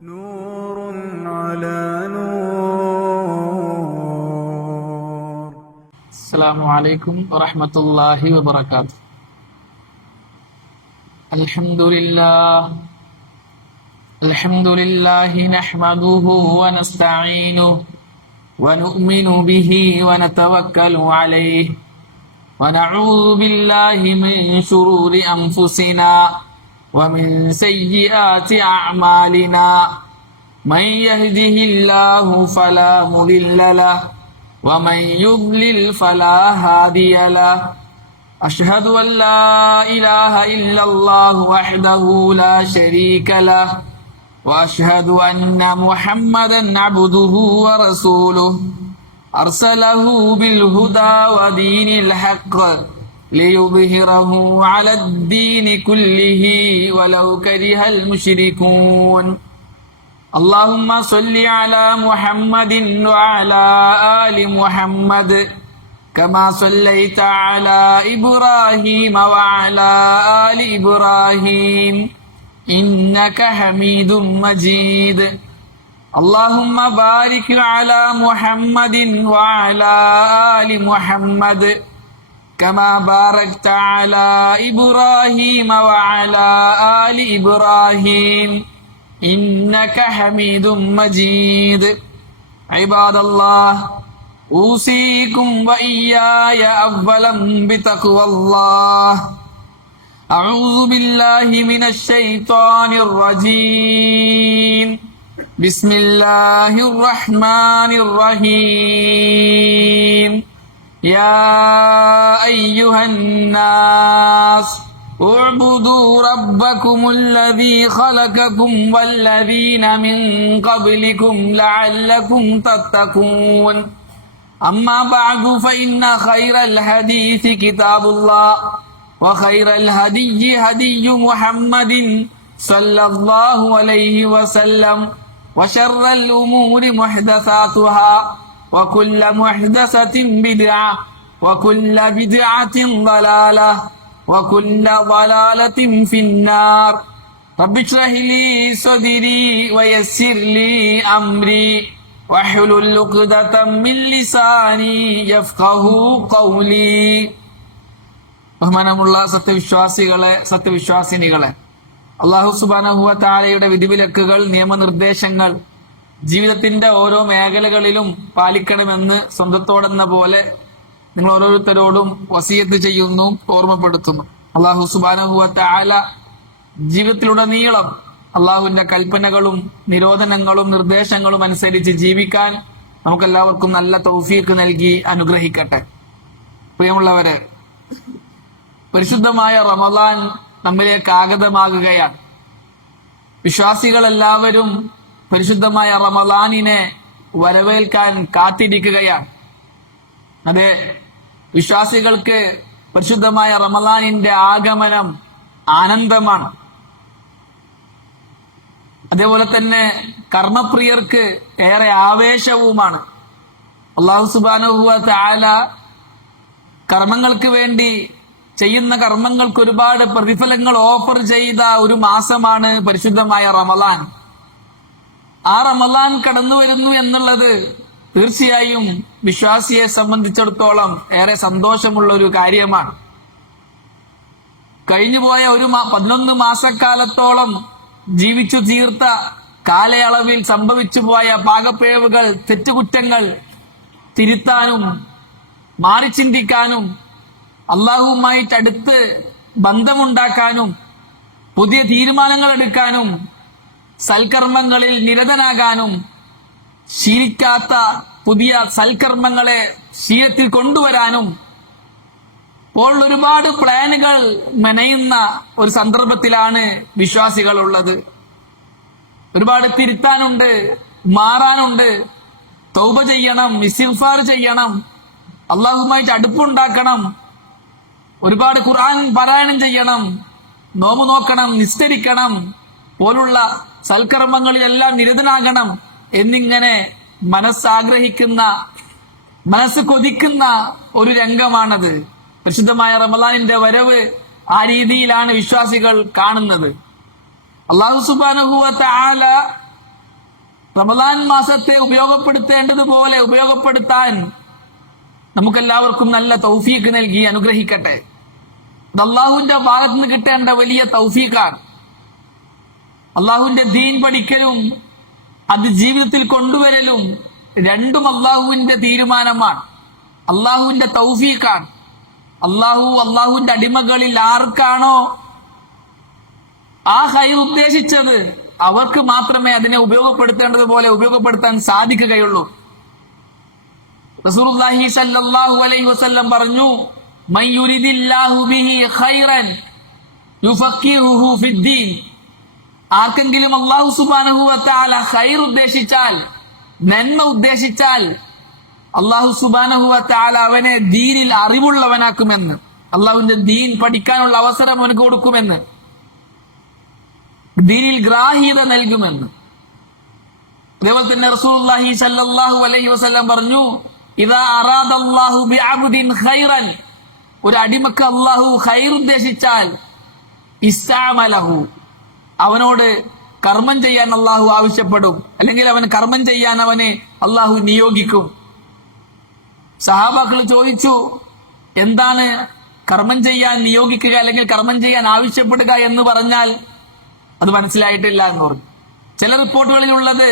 نور على نور. السلام عليكم ورحمة الله وبركاته. الحمد لله نحمده ونستعينه ونؤمن به ونتوكل عليه ونعوذ بالله من شرور أنفسنا ومن سيئات أعمالنا. من يهده الله فلا مضل له ومن يضلل فلا هادي له. أشهد أن لا إله إلا الله وحده لا شريك له وأشهد أن محمدا عبده ورسوله أرسله بالهدى ودين الحق ليظهره على الدين كله ولو كره المشركون. اللهم صل على محمد وعلى آل محمد كما صليت على إبراهيم وعلى آل إبراهيم إنك حميد مجيد. اللهم بارك على محمد وعلى آل محمد كما باركت على إبراهيم وعلى آل إبراهيم إنك حميد مجيد. عباد الله، أوصيكم وإياي أولا بتقوى الله. أعوذ بالله من الشيطان الرجيم. بسم الله الرحمن الرحيم. يا أيها الناس اعبدوا ربكم الذي خلقكم والذين من قبلكم لعلكم تتقون. أما بعد فإن خير الحديث كتاب الله وخير الهدي هدي محمد صلى الله عليه وسلم وشر الأمور محدثاتها وكل محدثة بدعة وكل بدعة ضلالة وكل ضلالة في النار. رب اشرح لي صدري ويسر لي أمري واحلل عقدة من لساني يفقهوا قولي. ബഹുമാനമുള്ള സത്യവിശ്വാസിനികളെ, അല്ലാഹു സുബ്ഹാനഹു വ തആലയുടെ വിധിവിലക്കുകൾ, നിയമനിർദ്ദേശങ്ങൾ ജീവിതത്തിന്റെ ഓരോ മേഖലകളിലും പാലിക്കണമെന്ന് സ്വന്തത്തോടെന്ന പോലെ നിങ്ങൾ ഓരോരുത്തരോടും വസിയത്ത് ചെയ്യുന്നു, ഓർമ്മപ്പെടുത്തുന്നു. അല്ലാഹു സുബ്ഹാനഹു വ തആല ജീവിതത്തിലുടനീളം അള്ളാഹുവിന്റെ കൽപ്പനകളും നിരോധനങ്ങളും നിർദ്ദേശങ്ങളും അനുസരിച്ച് ജീവിക്കാൻ നമുക്കെല്ലാവർക്കും നല്ല തൗഫീഖ് നൽകി അനുഗ്രഹിക്കട്ടെ. പ്രിയമുള്ളവരെ, പരിശുദ്ധമായ റമദാൻ നമ്മിലേക്ക് ആഗതമാകുകയാണ്. വിശ്വാസികളെല്ലാവരും പരിശുദ്ധമായ റമദാനിനെ വരവേൽക്കാൻ കാത്തിരിക്കുകയാണ്. അതെ, വിശ്വാസികൾക്ക് പരിശുദ്ധമായ റമദാനിന്റെ ആഗമനം ആനന്ദമാണ്. അതേപോലെ തന്നെ കർമ്മപ്രിയർക്ക് ഏറെ ആവേശവുമാണ്. അല്ലാഹു സുബ്ഹാനഹു വ തആല കർമ്മങ്ങൾക്ക് വേണ്ടി ചെയ്യുന്ന കർമ്മങ്ങൾക്ക് ഒരുപാട് പ്രതിഫലങ്ങൾ ഓഫർ ചെയ്ത ഒരു മാസമാണ് പരിശുദ്ധമായ റമദാൻ. ആ റമദാൻ കടന്നു വരുന്നു എന്നുള്ളത് തീർച്ചയായും വിശ്വാസിയെ സംബന്ധിച്ചിടത്തോളം ഏറെ സന്തോഷമുള്ള ഒരു കാര്യമാണ്. കഴിഞ്ഞുപോയ 11 മാസക്കാലത്തോളം ജീവിച്ചു തീർത്ത കാലയളവിൽ സംഭവിച്ചു പോയ പാകപ്പിഴവുകൾ, തെറ്റുകുറ്റങ്ങൾ തിരുത്താനും മാറി ചിന്തിക്കാനും അള്ളാഹുവുമായിട്ട് അടുത്ത് ബന്ധമുണ്ടാക്കാനും പുതിയ തീരുമാനങ്ങൾ എടുക്കാനും സൽക്കർമ്മങ്ങളിൽ നിരതനാകാനും ശീലിക്കാത്ത പുതിയ സൽക്കർമ്മങ്ങളെ ശീലത്തിൽ കൊണ്ടുവരാനും ഇപ്പോൾ ഒരുപാട് പ്ലാനുകൾ മെനയുന്ന ഒരു സന്ദർഭത്തിലാണ് വിശ്വാസികൾ ഉള്ളത്. ഒരുപാട് തിരുത്താനുണ്ട്, മാറാനുണ്ട്, തൗബ ചെയ്യണം, ഇസ്തിഗ്ഫാർ ചെയ്യണം, അള്ളാഹുവുമായിട്ട് അടുപ്പുണ്ടാക്കണം, ഒരുപാട് ഖുർആൻ പാരായണം ചെയ്യണം, നോമ്പ് നോക്കണം, നിസ്കരിക്കണം പോലുള്ള സൽക്കർമ്മങ്ങളിലെല്ലാം നിരതനാകണം എന്നിങ്ങനെ മനസ്സാഗ്രഹിക്കുന്ന, മനസ്സ് കൊതിക്കുന്ന ഒരു രംഗമാണത്. പരിശുദ്ധമായ റമദാനിന്റെ വരവ് ആ രീതിയിലാണ് വിശ്വാസികൾ കാണുന്നത്. അല്ലാഹു സുബ്ഹാനഹു വ തആല റമദാൻ മാസത്തെ ഉപയോഗപ്പെടുത്തേണ്ടതുപോലെ ഉപയോഗപ്പെടുത്താൻ നമുക്കെല്ലാവർക്കും നല്ല തൗഫീഖ് നൽകി അനുഗ്രഹിക്കട്ടെ. ഇത് അള്ളാഹുവിന്റെ ഭാഗത്ത് നിന്ന് കിട്ടേണ്ട വലിയ തൗഫീഖാണ്. അള്ളാഹുവിന്റെ ദീൻ പഠിക്കലും അത് ജീവിതത്തിൽ കൊണ്ടുവരലും രണ്ടും അള്ളാഹുവിന്റെ തീരുമാനമാണ്, അള്ളാഹുവിന്റെ തൗഫീഖാണ്. അള്ളാഹുവിന്റെ അടിമകളിൽ ആർക്കാണോ ആ ഖൈർ ഉദ്ദേശിച്ചത് അവർക്ക് മാത്രമേ അതിനെ ഉപയോഗപ്പെടുത്തേണ്ടതുപോലെ ഉപയോഗപ്പെടുത്താൻ സാധിക്കുകയുള്ളൂ. റസൂലുള്ളാഹി സ്വല്ലല്ലാഹു അലൈഹി വസല്ലം പറഞ്ഞു, മൻ യുരിദില്ലാഹു ബിഹി ഖൈറൻ യുഫഖിഹുഹു ഫിദ്ദീൻ. ആർക്കെങ്കിലും അല്ലാഹു സുബ്ഹാനഹു വ തആല ഖൈർ ഉദ്ദേശിച്ചാൽ, നന്മ ഉദ്ദേശിച്ചാൽ അല്ലാഹു സുബ്ഹാനഹു വ തആല അവനെ ദീനിൽ അറിവുള്ളവനാക്കുമെന്ന്, അല്ലാഹുവിന്റെ ദീൻ പഠിക്കാനുള്ള അവസരം അവനക്ക് കൊടുക്കുമെന്ന്, ദീനിൽ ഗ്രാഹ്യത നൽകുമെന്ന്. അതേപോലെ തന്നെ റസൂലുള്ളാഹി സ്വല്ലല്ലാഹു അലൈഹി വസല്ലം പറഞ്ഞു, ഇദാ അറാദല്ലാഹു ബിഅബ്ദിൻ ഖൈറൻ, ഒരു അടിമക്ക് അല്ലാഹു ഖൈർ ഉദ്ദേശിച്ചാൽ ഇസ്തഅമലഹു, അവനോട് കർമ്മം ചെയ്യാൻ അല്ലാഹു ആവശ്യപ്പെടും, അല്ലെങ്കിൽ അവന് കർമ്മം ചെയ്യാൻ അവനെ അല്ലാഹു നിയോഗിക്കും. സഹാബാക്കൾ ചോദിച്ചു, എന്താണ് കർമ്മം ചെയ്യാൻ നിയോഗിക്കുക അല്ലെങ്കിൽ കർമ്മം ചെയ്യാൻ ആവശ്യപ്പെടുക എന്ന് പറഞ്ഞാൽ? അത് മനസ്സിലായിട്ടില്ല എന്ന് പറഞ്ഞു. ചില റിപ്പോർട്ടുകളിലുള്ളത്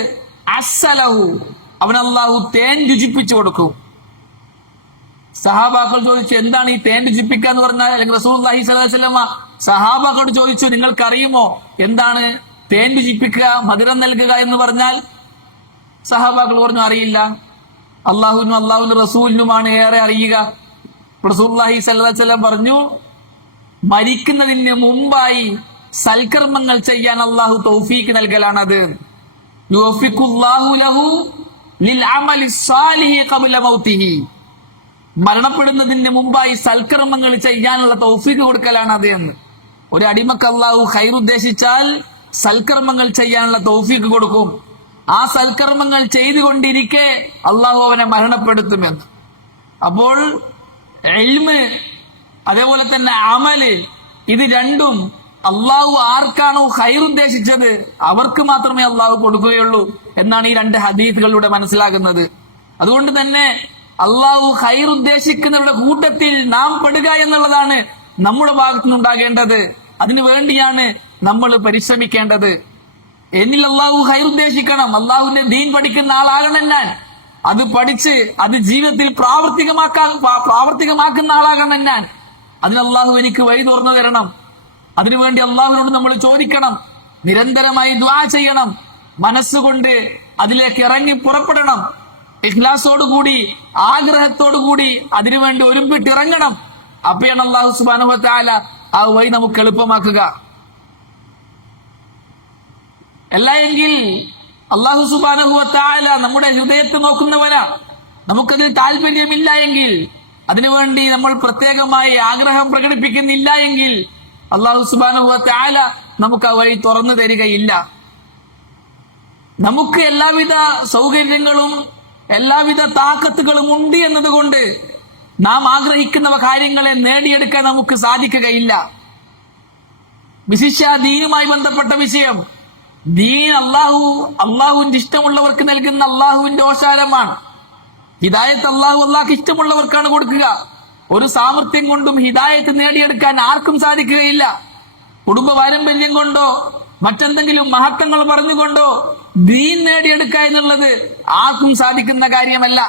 അസ്സലഹു, അവൻ അല്ലാഹു തേൻ രുചിപ്പിച്ചു കൊടുക്കും. സഹാബാക്കൾ ചോദിച്ചു, എന്താണ് ഈ തേൻ രുചിപ്പിക്കുക എന്ന് പറഞ്ഞാൽ? അല്ലെങ്കിൽ റസൂലുള്ളാഹി സ്വല്ലല്ലാഹു അലൈഹി വസല്ലമ സഹാബാക്കളോട് ചോദിച്ചു, നിങ്ങൾക്കറിയുമോ എന്താണ് തേൻ രുചിപ്പിക്കുക, മധുരം നൽകുക എന്ന് പറഞ്ഞാൽ? സഹാബാക്കൾ പറഞ്ഞു, അറിയില്ല, അള്ളാഹുവിനും അള്ളാഹുവിന്റെ റസൂലിനുമാണ് ഏറെ അറിയുക. റസൂലുള്ളാഹി സ്വല്ലല്ലാഹു അലൈഹി വസല്ലം പറഞ്ഞു, മരിക്കുന്നതിന് മുമ്പായി സൽക്കർമ്മങ്ങൾ ചെയ്യാൻ അള്ളാഹു തൗഫീഖ് നൽകലാണത്. യുവഫിഖുല്ലാഹു ലഹു ലിൽ അമലി സ്വാലിഹി ഖബ്ല മൗതിഹി, മരണപ്പെടുന്നതിന് മുമ്പായി സൽക്കർമ്മങ്ങൾ ചെയ്യാനുള്ള തൗഫീഖ് കൊടുക്കലാണ് അത് എന്ന്. ഒരു അടിമക്ക് അല്ലാഹു ഖൈർ ഉദ്ദേശിച്ചാൽ സൽക്കർമ്മങ്ങൾ ചെയ്യാനുള്ള തൗഫീഖ് കൊടുക്കും. ആ സൽക്കർമ്മങ്ങൾ ചെയ്തുകൊണ്ടിരിക്കെ അല്ലാഹു അവനെ മരണപ്പെടുത്തുമെന്ന്. അപ്പോൾ ഇൽമ് അതേപോലെ തന്നെ അമല്, ഇത് രണ്ടും അള്ളാഹു ആർക്കാണോ ഖൈർ ഉദ്ദേശിച്ചത് അവർക്ക് മാത്രമേ അള്ളാഹു കൊടുക്കുകയുള്ളൂ എന്നാണ് ഈ രണ്ട് ഹദീസുകളിലൂടെ മനസ്സിലാകുന്നത്. അതുകൊണ്ട് തന്നെ അള്ളാഹു ഖൈർ ഉദ്ദേശിക്കുന്നവരുടെ കൂട്ടത്തിൽ നാം പെടുക എന്നുള്ളതാണ് നമ്മുടെ ഭാഗത്തുനിന്നുണ്ടാകേണ്ടത്. അതിനു വേണ്ടിയാണ് നമ്മൾ പരിശ്രമിക്കേണ്ടത്. എന്നിൽ അള്ളാഹു ഖൈർ ഉദ്ദേശിക്കണം, അള്ളാഹുവിന്റെ ദീൻ പഠിക്കുന്ന ആളാകണം ഞാൻ. അത് പഠിച്ച് അത് ജീവിതത്തിൽ പ്രാവർത്തികമാക്കുന്ന ആളാകണം ഞാൻ. അതിന് അള്ളാഹു എനിക്ക് വഴി തുറന്നു തരണം. അതിനുവേണ്ടി അള്ളാഹുവിനോട് നമ്മൾ ചോദിക്കണം, നിരന്തരമായി ദുആ ചെയ്യണം, മനസ്സുകൊണ്ട് അതിലേക്ക് ഇറങ്ങി പുറപ്പെടണം, ഇഖ്ലാസോടുകൂടി ആഗ്രഹത്തോടുകൂടി അതിനുവേണ്ടി ഒരുമ്പിട്ടിറങ്ങണം. അപ്പോഴാണ് അല്ലാഹു സുബ്ഹാനഹു വ തആല ആ വഴി നമുക്ക് എളുപ്പമാക്കുക. അല്ല എങ്കിൽ അല്ലാഹു സുബ്ഹാനഹു വ തആല നമ്മുടെ ഹൃദയത്തെ നോക്കുന്നവനാ. നമുക്കതിൽ താല്പര്യമില്ല എങ്കിൽ, അതിനുവേണ്ടി നമ്മൾ പ്രത്യേകമായി ആഗ്രഹം പ്രകടിപ്പിക്കുന്നില്ല എങ്കിൽ അല്ലാഹു സുബ്ഹാനഹു വ തആല നമുക്ക് ആ വഴി തുറന്നു തരികയില്ല. നമുക്ക് എല്ലാവിധ സൗകര്യങ്ങളും എല്ലാവിധ താക്കത്തുകളും ഉണ്ട് എന്നതുകൊണ്ട് നാം ആഗ്രഹിക്കുന്ന കാര്യങ്ങളെ നേടിയെടുക്കാൻ നമുക്ക് സാധിക്കുകയില്ല. വിശിഷ്യ ദീനുമായി ബന്ധപ്പെട്ട വിഷയം, ദീൻ അള്ളാഹുവിന്റെ ഇഷ്ടമുള്ളവർക്ക് നൽകുന്ന അള്ളാഹുവിന്റെ ഓശാരമാണ്. ഹിദായത്ത് അള്ളാഹുക്ക് ഇഷ്ടമുള്ളവർക്കാണ് കൊടുക്കുക. ഒരു സാമർത്ഥ്യം കൊണ്ടും ഹിദായത്ത് നേടിയെടുക്കാൻ ആർക്കും സാധിക്കുകയില്ല. കുടുംബ പാരമ്പര്യം കൊണ്ടോ മറ്റെന്തെങ്കിലും മഹത്വങ്ങൾ പറഞ്ഞുകൊണ്ടോ ദീൻ നേടിയെടുക്കുക എന്നുള്ളത് ആർക്കും സാധിക്കുന്ന കാര്യമല്ല.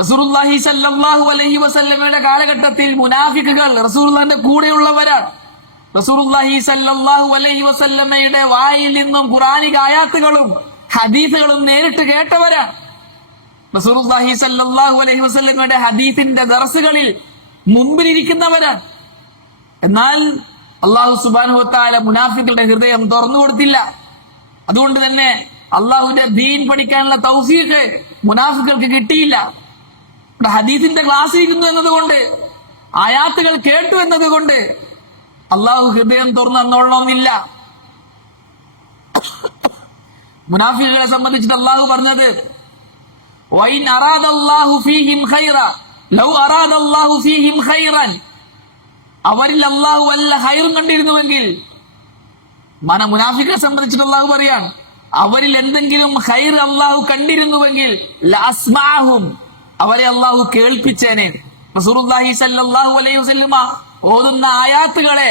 റസൂലുള്ളാഹി സ്വല്ലല്ലാഹു അലൈഹി വസല്ലമയുടെ കാലഘട്ടത്തിൽ മുനാഫിക്കുകൾ റസൂലുള്ളാഹിന്റെ കൂടെയുള്ളവരാണ്. റസൂലുള്ളാഹി സ്വല്ലല്ലാഹു അലൈഹി വസല്ലമയുടെ വായിൽ നിന്നും ഖുർആനിക ആയാത്തുകളും ഹദീസുകളും നേരിട്ട് കേട്ടവരാണ്. റസൂലുള്ളാഹി സ്വല്ലല്ലാഹു അലൈഹി വസല്ലമയുടെ ഹദീസിന്റെ ദർസുകളിൽ മുമ്പിലിരിക്കുന്നവരാണ്. എന്നാൽ അല്ലാഹു സുബ്ഹാനഹു വ തആല മുനാഫിക്കുകളുടെ ഹൃദയം തുറന്നു കൊടുത്തില്ല. അതുകൊണ്ട് തന്നെ അല്ലാഹുവിന്റെ ദീൻ പഠിക്കാനുള്ള തൗഫീഖ് മുനാഫിക്കുകൾക്ക് കിട്ടിയില്ല. ഹദീസിന്റെ ക്ലാസ് ഇരിക്കുന്നു എന്നതുകൊണ്ട്, ആയാത്തുകൾ കേട്ടു എന്നതുകൊണ്ട് അല്ലാഹു ഹൃദയം തുറന്നു തന്നോളണമെന്നില്ല. മുനാഫിക്കുകളെ സംബന്ധിച്ചിട്ട് അല്ലാഹു പറഞ്ഞത്, വൈൻ അറാദല്ലാഹു ഫീഹിം ഖൈറ ലൗ അറാദല്ലാഹു ഫീഹിം ഖൈറൻ, അവരിൽ അല്ലാഹു വല്ല ഖൈറും കണ്ടിരുന്നുവെങ്കിൽ, മുനാഫിക്കുകളെ സംബന്ധിച്ചിട്ട് അല്ലാഹു പറയാൻ, അവരിൽ എന്തെങ്കിലും ഖൈർ അള്ളാഹു കണ്ടിരുന്നുവെങ്കിൽ ലഅസ്മഅഹും, അവരെ അള്ളാഹു കേൾപ്പിച്ചേനെ. റസൂലുള്ളാഹി സ്വല്ലല്ലാഹു അലൈഹി വസല്ലമ ഓതുന്ന ആയാത്തുകളെ,